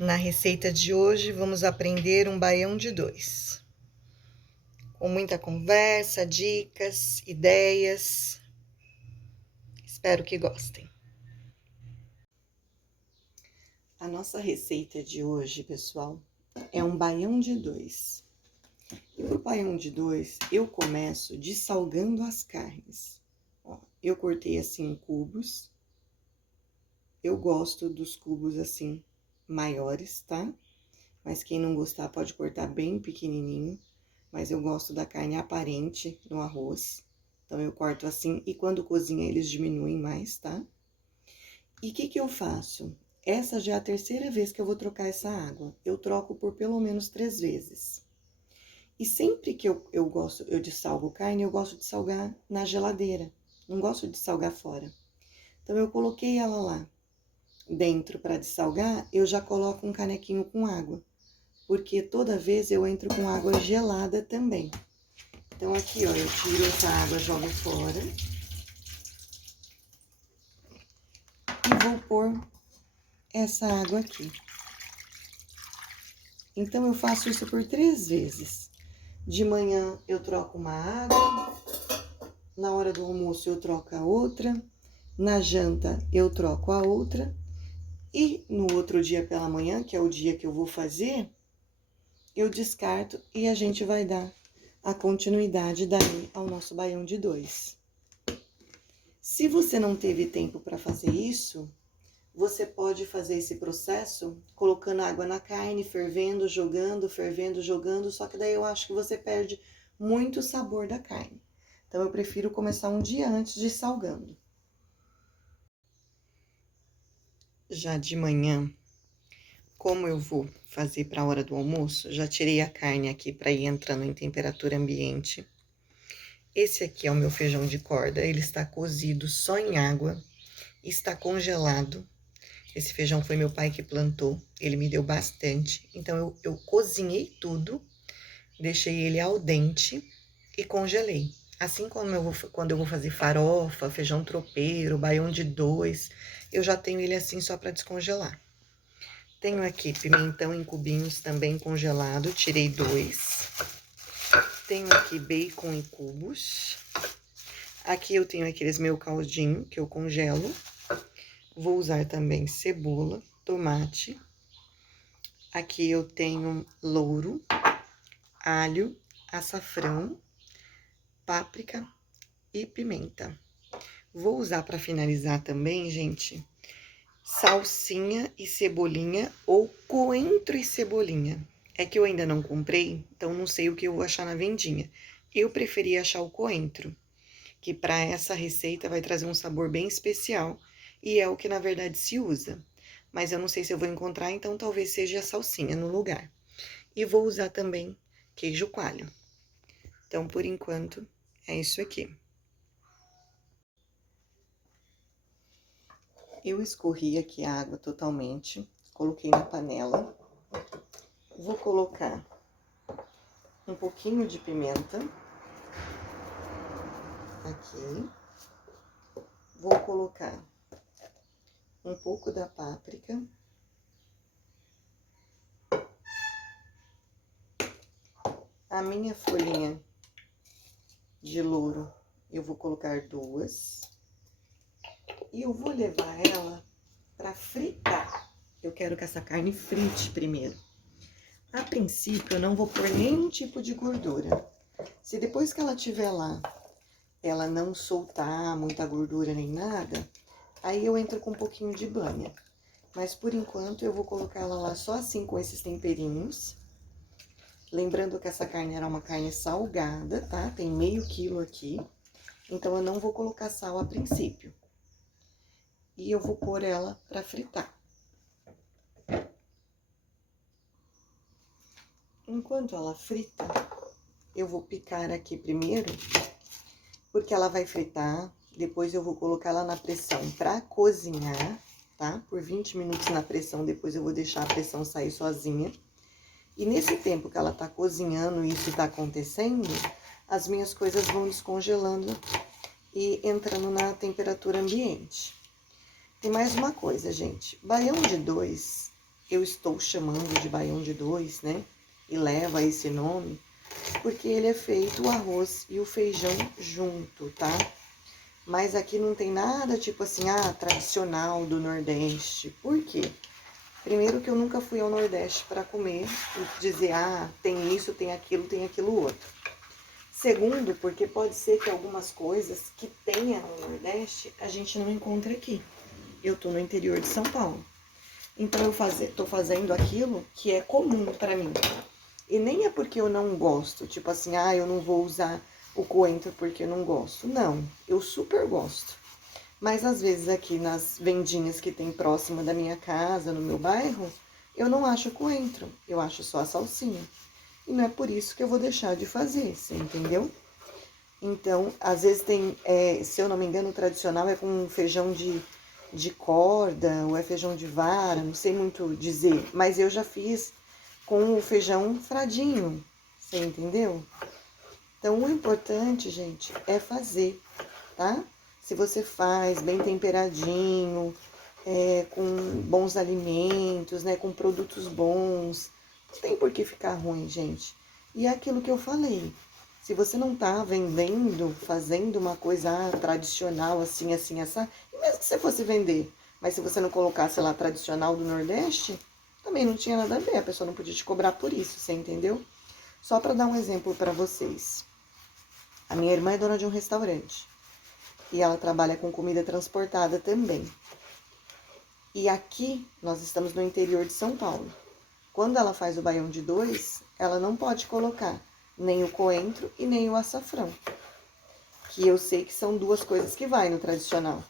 Na receita de hoje, vamos aprender um baião de 2. Com muita conversa, dicas, ideias. Espero que gostem. A nossa receita de hoje, pessoal, é um baião de 2. E pro baião de 2, eu começo dessalgando as carnes. Ó, eu cortei assim em cubos. Eu gosto dos cubos assim maiores, tá? Mas quem não gostar pode cortar bem pequenininho. Mas eu gosto da carne aparente no arroz. Então, eu corto assim e quando cozinha eles diminuem mais, tá? E o que eu faço? Essa já é a terceira vez que eu vou trocar essa água. Eu troco por pelo menos 3 vezes. E sempre que eu dessalgo carne, eu gosto de salgar na geladeira. Não gosto de salgar fora. Então, eu coloquei ela lá dentro para dessalgar, eu já coloco um canequinho com água. Porque toda vez eu entro com água gelada também. Então, aqui, ó, eu tiro essa água, jogo fora. E vou pôr essa água aqui. Então, eu faço isso por 3 vezes. De manhã, eu troco uma água. Na hora do almoço, eu troco a outra. Na janta, eu troco a outra. E no outro dia pela manhã, que é o dia que eu vou fazer, eu descarto e a gente vai dar a continuidade daí ao nosso baião de 2. Se você não teve tempo para fazer isso, você pode fazer esse processo colocando água na carne, fervendo, jogando, só que daí eu acho que você perde muito o sabor da carne. Então, eu prefiro começar um dia antes de salgando. Já de manhã, como eu vou fazer para a hora do almoço, já tirei a carne aqui para ir entrando em temperatura ambiente. Esse aqui é o meu feijão de corda, ele está cozido só em água, está congelado. Esse feijão foi meu pai que plantou, ele me deu bastante. Então, eu cozinhei tudo, deixei ele al dente e congelei. Assim como quando eu vou fazer farofa, feijão tropeiro, baião de 2, eu já tenho ele assim só para descongelar. Tenho aqui pimentão em cubinhos também congelado, tirei 2. Tenho aqui bacon em cubos. Aqui eu tenho aqueles meu caldinho que eu congelo. Vou usar também cebola, tomate. Aqui eu tenho louro, alho, açafrão, páprica e pimenta. Vou usar para finalizar também, gente, salsinha e cebolinha ou coentro e cebolinha. É que eu ainda não comprei, então não sei o que eu vou achar na vendinha. Eu preferi achar o coentro, que para essa receita vai trazer um sabor bem especial e é o que na verdade se usa. Mas eu não sei se eu vou encontrar, então talvez seja a salsinha no lugar. E vou usar também queijo coalho. Então, por enquanto, é isso aqui. Eu escorri aqui a água totalmente, coloquei na panela. Vou colocar um pouquinho de pimenta aqui. Vou colocar um pouco da páprica. A minha folhinha de louro, eu vou colocar 2. E eu vou levar ela para fritar. Eu quero que essa carne frite primeiro. A princípio, eu não vou pôr nenhum tipo de gordura. Se depois que ela estiver lá, ela não soltar muita gordura nem nada, aí eu entro com um pouquinho de banha. Mas, por enquanto, eu vou colocar ela lá só assim, com esses temperinhos. Lembrando que essa carne era uma carne salgada, tá? Tem meio quilo aqui. Então, eu não vou colocar sal a princípio. E eu vou pôr ela para fritar. Enquanto ela frita, eu vou picar aqui primeiro, porque ela vai fritar. Depois eu vou colocar ela na pressão para cozinhar, tá? Por 20 minutos na pressão, depois eu vou deixar a pressão sair sozinha. E nesse tempo que ela tá cozinhando e isso tá acontecendo, as minhas coisas vão descongelando e entrando na temperatura ambiente. Tem mais uma coisa, gente. Baião de 2, eu estou chamando de baião de dois, né? E leva esse nome, porque ele é feito o arroz e o feijão junto, tá? Mas aqui não tem nada tipo assim, tradicional do Nordeste. Por quê? Primeiro que eu nunca fui ao Nordeste para comer e dizer, tem isso, tem aquilo outro. Segundo, porque pode ser que algumas coisas que tenha no Nordeste, a gente não encontra aqui. Eu tô no interior de São Paulo. Então, eu tô fazendo aquilo que é comum para mim. E nem é porque eu não gosto, tipo assim, eu não vou usar o coentro porque eu não gosto. Não, eu super gosto. Mas às vezes aqui nas vendinhas que tem próxima da minha casa, no meu bairro, eu não acho coentro, eu acho só a salsinha. E não é por isso que eu vou deixar de fazer, você entendeu? Então, às vezes tem, se eu não me engano, o tradicional é com feijão de corda, ou é feijão de vara, não sei muito dizer. Mas eu já fiz com o feijão fradinho, você entendeu? Então, o importante, gente, é fazer, tá? Se você faz bem temperadinho, com bons alimentos, né, com produtos bons, não tem por que ficar ruim, gente. E é aquilo que eu falei. Se você não tá vendendo, fazendo uma coisa tradicional, assim, assim, assim, e mesmo que você fosse vender, mas se você não colocasse lá tradicional do Nordeste, também não tinha nada a ver, a pessoa não podia te cobrar por isso, você entendeu? Só para dar um exemplo para vocês. A minha irmã é dona de um restaurante e ela trabalha com comida transportada também. E aqui nós estamos no interior de São Paulo. Quando ela faz o baião de dois, ela não pode colocar nem o coentro e nem o açafrão. Que eu sei que são duas coisas que vai no tradicional.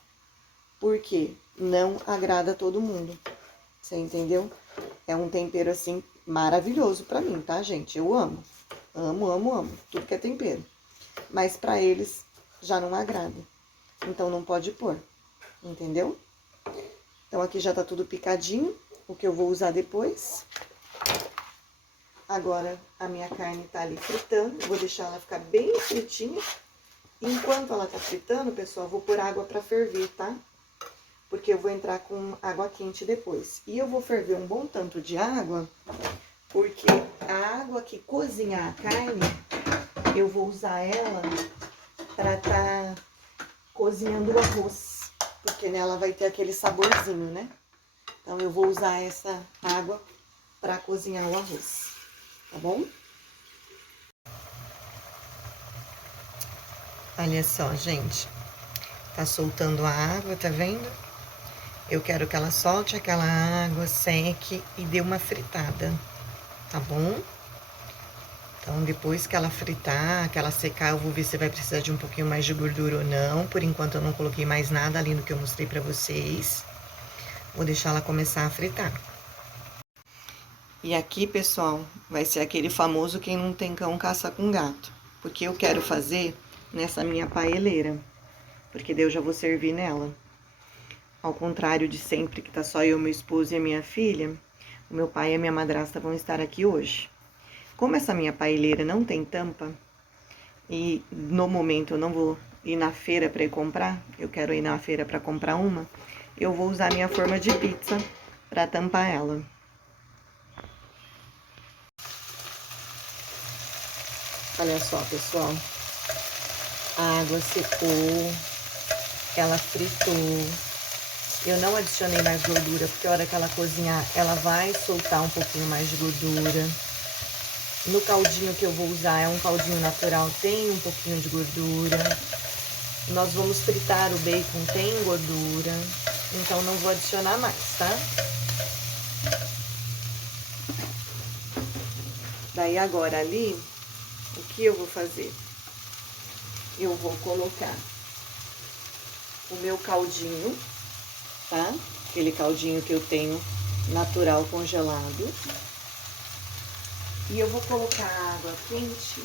Porque não agrada a todo mundo. Você entendeu? É um tempero assim maravilhoso pra mim, tá, gente? Eu amo. Amo, amo, amo. Tudo que é tempero. Mas pra eles já não agrada. Então não pode pôr. Entendeu? Então aqui já tá tudo picadinho. O que eu vou usar depois. Agora a minha carne tá ali fritando. Vou deixar ela ficar bem fritinha. Enquanto ela tá fritando, pessoal, vou pôr água pra ferver, tá? Porque eu vou entrar com água quente depois. E eu vou ferver um bom tanto de água, porque a água que cozinhar a carne, eu vou usar ela pra tá cozinhando o arroz. Porque nela vai ter aquele saborzinho, né? Então, eu vou usar essa água pra cozinhar o arroz, tá bom? Olha só, gente. Tá soltando a água, tá vendo? Eu quero que ela solte aquela água, seque e dê uma fritada, tá bom? Então, depois que ela fritar, que ela secar, eu vou ver se vai precisar de um pouquinho mais de gordura ou não. Por enquanto, eu não coloquei mais nada ali no que eu mostrei pra vocês. Vou deixar ela começar a fritar. E aqui, pessoal, vai ser aquele famoso quem não tem cão caça com gato. Porque eu quero fazer nessa minha paeleira. Porque daí eu já vou servir nela. Ao contrário de sempre, que tá só eu, meu esposo e a minha filha, o meu pai e a minha madrasta vão estar aqui hoje. Como essa minha paeleira não tem tampa, e no momento eu não vou ir na feira para ir comprar, eu quero ir na feira para comprar uma, eu vou usar minha forma de pizza para tampar ela. Olha só, pessoal, a água secou, ela fritou. Eu não adicionei mais gordura, porque a hora que ela cozinhar, ela vai soltar um pouquinho mais de gordura. No caldinho que eu vou usar é um caldinho natural, tem um pouquinho de gordura. Nós vamos fritar o bacon, tem gordura, então não vou adicionar mais, tá? Daí agora ali, o que eu vou fazer? Eu vou colocar o meu caldinho, tá? Aquele caldinho que eu tenho natural congelado. E eu vou colocar a água quente,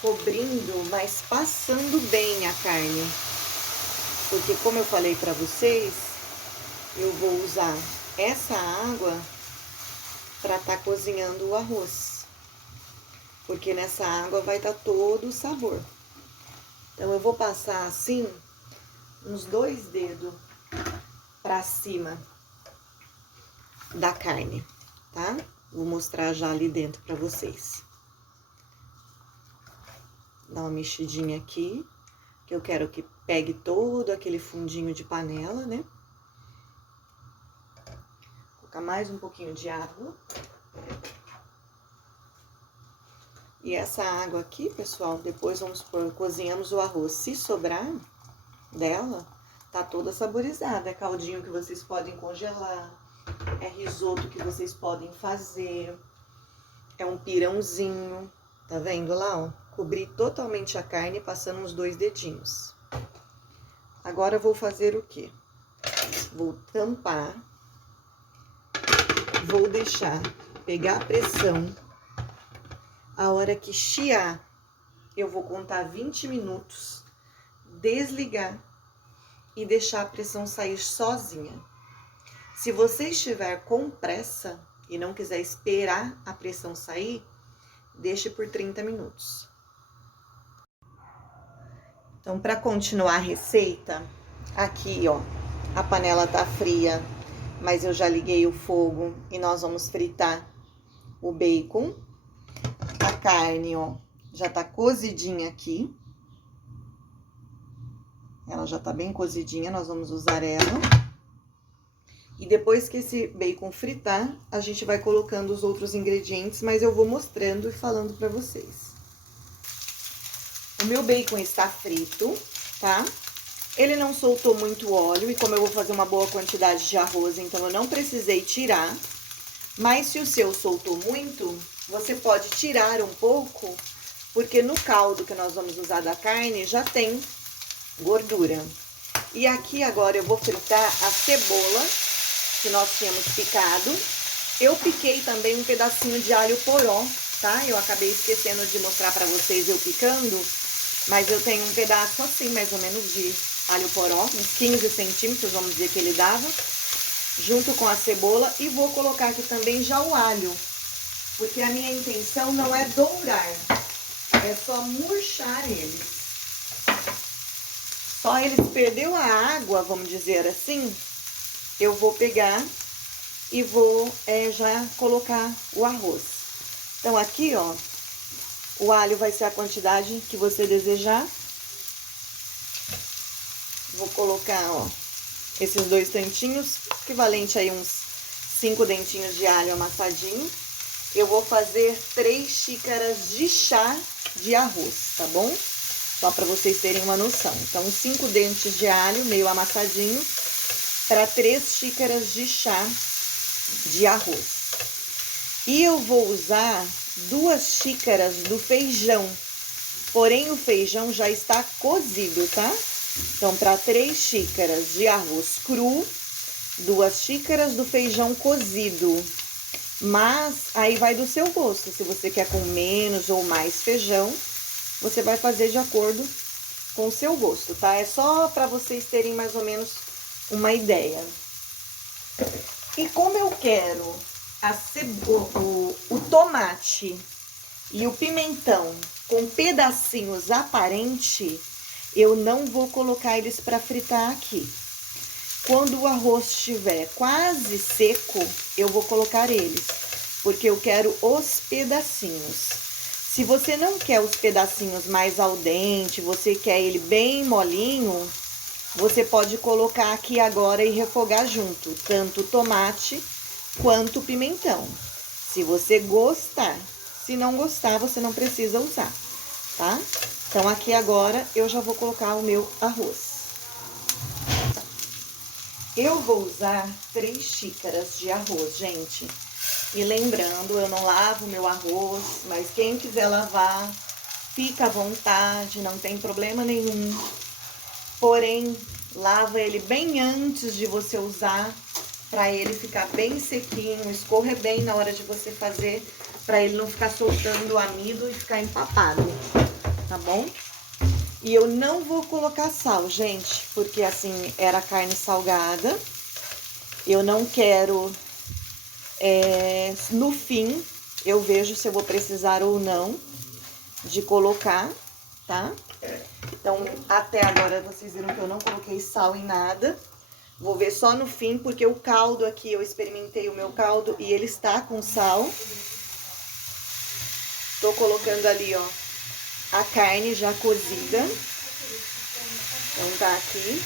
cobrindo, mas passando bem a carne. Porque como eu falei pra vocês, eu vou usar essa água pra tá cozinhando o arroz. Porque nessa água vai estar todo o sabor. Então, eu vou passar assim, uns 2 dedos pra cima da carne, tá? Vou mostrar já ali dentro pra vocês. Dá uma mexidinha aqui, que eu quero que pegue todo aquele fundinho de panela, né? Vou colocar mais um pouquinho de água. E essa água aqui, pessoal, depois vamos pôr, cozinhamos o arroz. Se sobrar dela, tá toda saborizada. É caldinho que vocês podem congelar, é risoto que vocês podem fazer, é um pirãozinho, tá vendo lá, ó? Cobri totalmente a carne, passando uns 2 dedinhos. Agora eu vou fazer o quê? Vou tampar, vou deixar pegar a pressão. A hora que chiar, eu vou contar 20 minutos, desligar e deixar a pressão sair sozinha. Se você estiver com pressa e não quiser esperar a pressão sair, deixe por 30 minutos. Então, para continuar a receita, aqui, ó, a panela tá fria, mas eu já liguei o fogo e nós vamos fritar o bacon. A carne, ó, já tá cozidinha aqui. Ela já tá bem cozidinha, nós vamos usar ela. E depois que esse bacon fritar, a gente vai colocando os outros ingredientes, mas eu vou mostrando e falando pra vocês. O meu bacon está frito, tá? Ele não soltou muito óleo e como eu vou fazer uma boa quantidade de arroz, então eu não precisei tirar. Mas se o seu soltou muito, você pode tirar um pouco, porque no caldo que nós vamos usar da carne já tem gordura. E aqui agora eu vou fritar a cebola que nós tínhamos picado. Eu piquei também um pedacinho de alho poró, tá? Eu acabei esquecendo de mostrar pra vocês eu picando, mas eu tenho um pedaço assim, mais ou menos, de alho poró, uns 15 centímetros, vamos dizer que ele dava, junto com a cebola. E vou colocar aqui também já o alho, porque a minha intenção não é dourar, é só murchar eles. Só eles perdeu a água, vamos dizer assim, eu vou pegar e vou já colocar o arroz. Então, aqui, ó, o alho vai ser a quantidade que você desejar. Vou colocar, ó, esses 2 dentinhos, equivalente aí uns 5 dentinhos de alho amassadinho. Eu vou fazer 3 xícaras de chá de arroz, tá bom? Só para vocês terem uma noção. Então, 5 dentes de alho meio amassadinho para 3 xícaras de chá de arroz. E eu vou usar 2 xícaras do feijão, porém o feijão já está cozido, tá? Então, para 3 xícaras de arroz cru, 2 xícaras do feijão cozido. Mas aí vai do seu gosto, se você quer com menos ou mais feijão, você vai fazer de acordo com o seu gosto, tá? É só para vocês terem mais ou menos uma ideia. E como eu quero o tomate e o pimentão com pedacinhos aparentes, eu não vou colocar eles para fritar aqui. Quando o arroz estiver quase seco, eu vou colocar eles, porque eu quero os pedacinhos. Se você não quer os pedacinhos mais al dente, você quer ele bem molinho, você pode colocar aqui agora e refogar junto, tanto o tomate quanto o pimentão. Se você gostar, se não gostar, você não precisa usar, tá? Então, aqui agora eu já vou colocar o meu arroz. Eu vou usar 3 xícaras de arroz, gente. E lembrando, eu não lavo o meu arroz, mas quem quiser lavar, fica à vontade, não tem problema nenhum. Porém, lava ele bem antes de você usar, para ele ficar bem sequinho, escorrer bem na hora de você fazer, para ele não ficar soltando o amido e ficar empapado, tá bom? E eu não vou colocar sal, gente, porque assim, era carne salgada. Eu não quero, no fim, eu vejo se eu vou precisar ou não de colocar, tá? Então, até agora vocês viram que eu não coloquei sal em nada. Vou ver só no fim, porque o caldo aqui, eu experimentei o meu caldo e ele está com sal. Tô colocando ali, ó, a carne já cozida. Então tá aqui.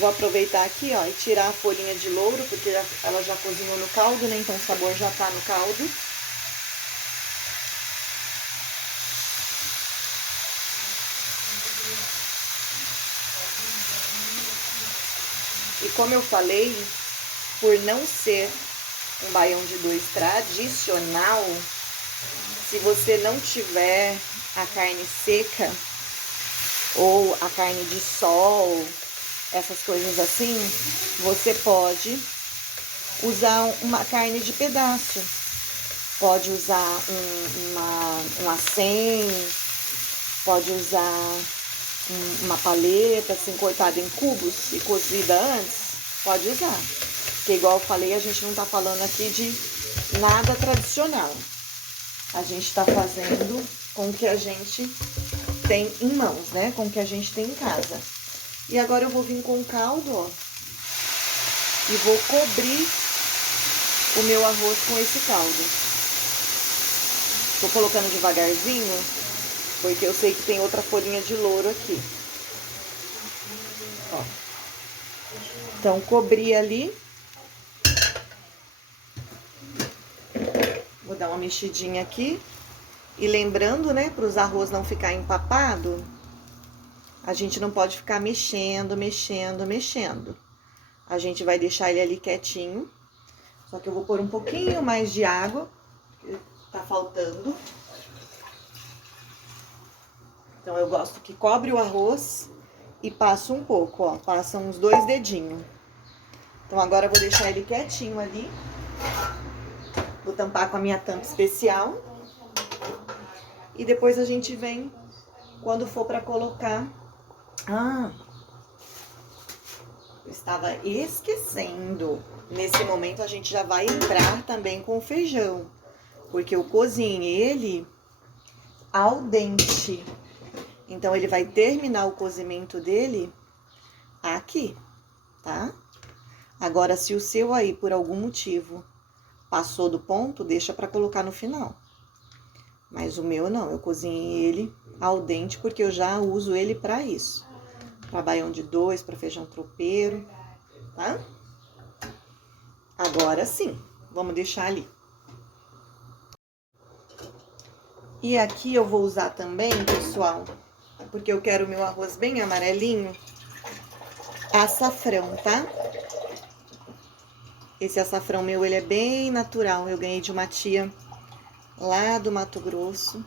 Vou aproveitar aqui, ó, e tirar a folhinha de louro, porque ela já cozinhou no caldo, né? Então o sabor já tá no caldo. E como eu falei, por não ser um baião de 2 tradicional, se você não tiver a carne seca ou a carne de sol, essas coisas assim, você pode usar uma carne de pedaço. Pode usar um acém, pode usar uma paleta assim cortada em cubos e cozida antes, pode usar. Porque igual eu falei, a gente não tá falando aqui de nada tradicional. A gente tá fazendo com o que a gente tem em mãos, né? Com o que a gente tem em casa. E agora eu vou vir com o caldo, ó. E vou cobrir o meu arroz com esse caldo. Tô colocando devagarzinho, porque eu sei que tem outra folhinha de louro aqui. Ó. Então, cobri ali. Vou dar uma mexidinha aqui. E lembrando, né, para os arroz não ficar empapado, a gente não pode ficar mexendo. A gente vai deixar ele ali quietinho. Só que eu vou pôr um pouquinho mais de água, porque tá faltando. Então, eu gosto que cobre o arroz e passa um pouco, ó. Passa uns 2 dedinhos. Então, agora eu vou deixar ele quietinho ali. Vou tampar com a minha tampa especial. E depois a gente vem, quando for pra colocar... eu estava esquecendo. Nesse momento, a gente já vai entrar também com o feijão. Porque eu cozinhei ele al dente. Então, ele vai terminar o cozimento dele aqui, tá? Agora, se o seu aí, por algum motivo, passou do ponto, deixa pra colocar no final. Mas o meu não, eu cozinhei ele al dente porque eu já uso ele pra isso. Pra baião de 2, pra feijão tropeiro, tá? Agora sim, vamos deixar ali. E aqui eu vou usar também, pessoal, porque eu quero o meu arroz bem amarelinho, açafrão, tá? Esse açafrão meu, ele é bem natural. Eu ganhei de uma tia lá do Mato Grosso.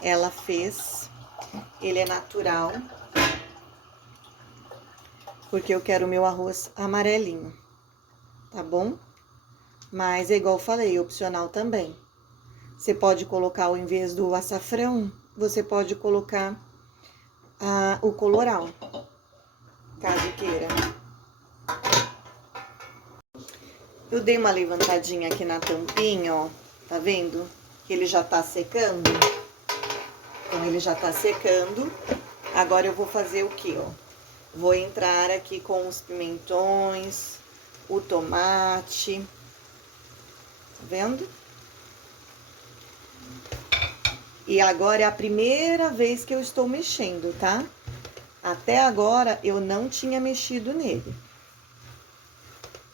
Ela fez. Ele é natural. Porque eu quero o meu arroz amarelinho. Tá bom? Mas é igual eu falei, opcional também. Você pode colocar, ao invés do açafrão, você pode colocar o coloral. Caso queira. Eu dei uma levantadinha aqui na tampinha, ó. Tá vendo? Que ele já tá secando. Então, ele já tá secando. Agora, eu vou fazer o quê, ó? Vou entrar aqui com os pimentões, o tomate. Tá vendo? E agora é a primeira vez que eu estou mexendo, tá? Até agora, eu não tinha mexido nele.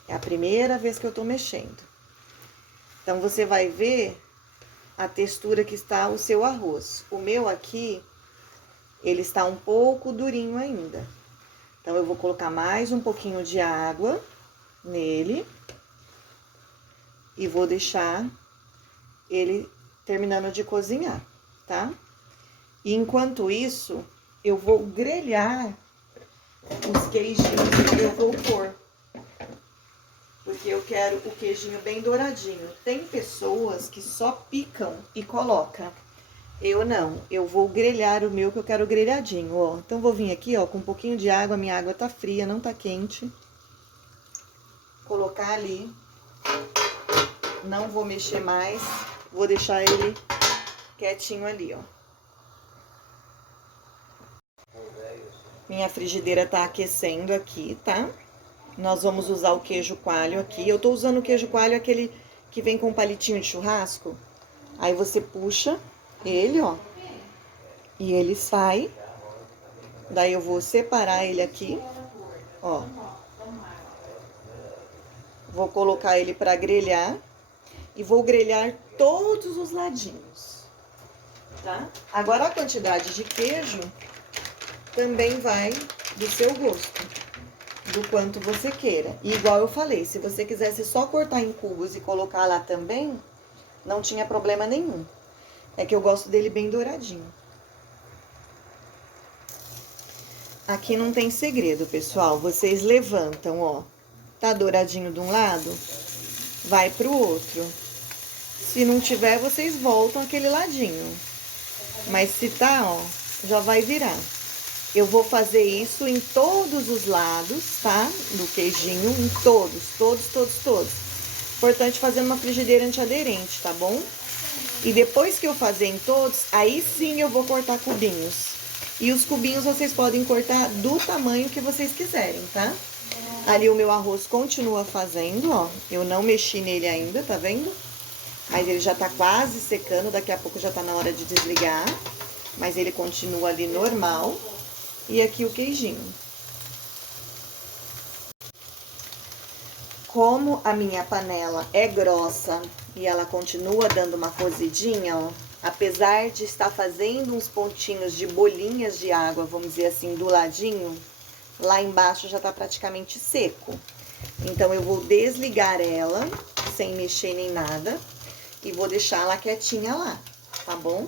É a primeira vez que eu tô mexendo. Então, você vai ver a textura que está o seu arroz. O meu aqui, ele está um pouco durinho ainda. Então, eu vou colocar mais um pouquinho de água nele. E vou deixar ele terminando de cozinhar, tá? E enquanto isso, eu vou grelhar os queijinhos que eu vou pôr. Porque eu quero o queijinho bem douradinho. Tem pessoas que só picam e colocam. Eu não, eu vou grelhar o meu que eu quero grelhadinho, ó. Então, vou vir aqui, ó, com um pouquinho de água. Minha água tá fria, não tá quente. Colocar ali. Não vou mexer mais. Vou deixar ele quietinho ali, ó. Minha frigideira tá aquecendo aqui, tá? Nós vamos usar o queijo coalho aqui. Eu tô usando o queijo coalho, aquele que vem com um palitinho de churrasco. Aí você puxa ele, ó. E ele sai. Daí eu vou separar ele aqui, ó. Vou colocar ele pra grelhar. E vou grelhar todos os ladinhos, tá? Agora a quantidade de queijo também vai do seu gosto, do quanto você queira. E igual eu falei, se você quisesse só cortar em cubos e colocar lá também, não tinha problema nenhum. É que eu gosto dele bem douradinho. Aqui não tem segredo, pessoal. Vocês levantam, ó. Tá douradinho de um lado, vai pro outro. Se não tiver, vocês voltam aquele ladinho. Mas se tá, ó, já vai virar. Eu vou fazer isso em todos os lados, tá? Do queijinho, em todos, todos, todos, todos. Importante fazer uma frigideira antiaderente, tá bom? E depois que eu fazer em todos, aí sim eu vou cortar cubinhos. E os cubinhos vocês podem cortar do tamanho que vocês quiserem, tá? Ali o meu arroz continua fazendo, ó. Eu não mexi nele ainda, tá vendo? Mas ele já tá quase secando, daqui a pouco já tá na hora de desligar. Mas ele continua ali normal. E aqui o queijinho. Como a minha panela é grossa e ela continua dando uma cozidinha, ó. Apesar de estar fazendo uns pontinhos de bolinhas de água, vamos dizer assim, do ladinho, lá embaixo já tá praticamente seco. Então, eu vou desligar ela, sem mexer nem nada, e vou deixar ela quietinha lá, tá bom?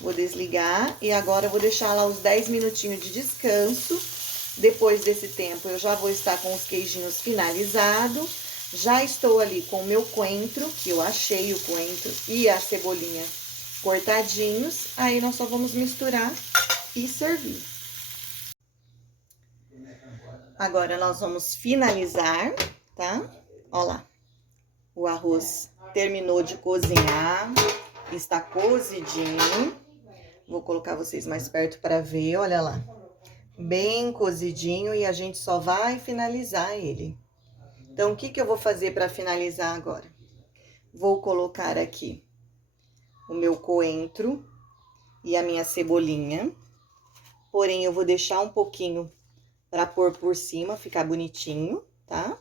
Vou desligar e agora eu vou deixar lá uns 10 minutinhos de descanso. Depois desse tempo, eu já vou estar com os queijinhos finalizados. Já estou ali com o meu coentro, que eu achei o coentro e a cebolinha cortadinhos. Aí, nós só vamos misturar e servir. Agora, nós vamos finalizar, tá? Ó lá, o arroz terminou de cozinhar, está cozidinho. Vou colocar vocês mais perto para ver, olha lá. Bem cozidinho e a gente só vai finalizar ele. Então, o que eu vou fazer para finalizar agora? Vou colocar aqui o meu coentro e a minha cebolinha. Porém, eu vou deixar um pouquinho para pôr por cima, ficar bonitinho, tá?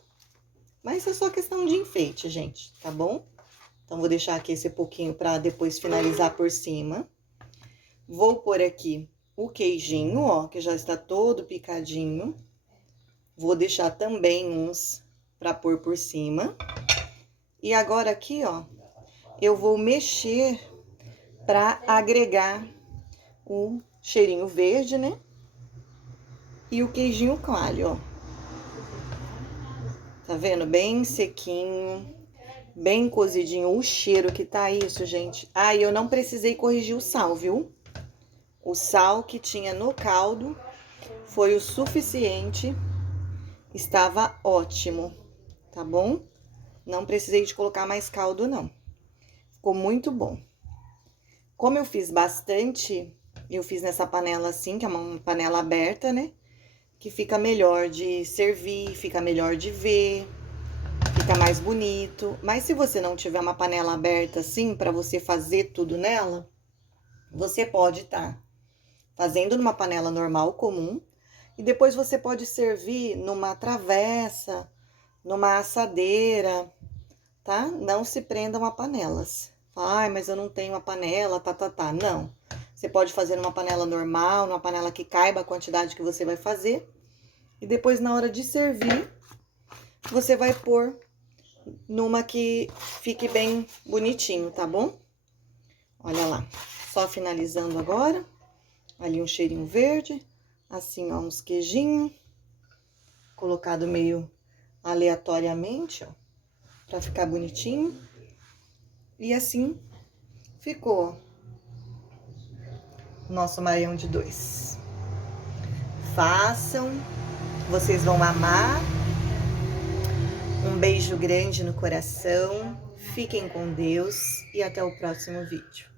Mas é só questão de enfeite, gente, tá bom? Então, vou deixar aqui esse pouquinho para depois finalizar por cima. Vou pôr aqui o queijinho, ó, que já está todo picadinho. Vou deixar também uns para pôr por cima. E agora aqui, ó, eu vou mexer para agregar o cheirinho verde, né? E o queijinho coalho, ó. Tá vendo? Bem sequinho, bem cozidinho. O cheiro que tá isso, gente. Ah, e eu não precisei corrigir o sal, viu? O sal que tinha no caldo foi o suficiente. Estava ótimo, tá bom? Não precisei de colocar mais caldo, não. Ficou muito bom. Como eu fiz bastante, eu fiz nessa panela assim, que é uma panela aberta, né? Que fica melhor de servir, fica melhor de ver, fica mais bonito. Mas se você não tiver uma panela aberta assim, para você fazer tudo nela, você pode estar fazendo numa panela normal, comum, e depois você pode servir numa travessa, numa assadeira, tá? Não se prendam a panelas. Ai, mas eu não tenho uma panela, tá. Não. Você pode fazer numa panela normal, numa panela que caiba a quantidade que você vai fazer. E depois, na hora de servir, você vai pôr numa que fique bem bonitinho, tá bom? Olha lá. Só finalizando agora. Ali um cheirinho verde. Assim, ó, uns queijinhos. Colocado meio aleatoriamente, ó. Pra ficar bonitinho. E assim ficou o nosso Maião de 2. Façam, vocês vão amar. Um beijo grande no coração. Fiquem com Deus e até o próximo vídeo.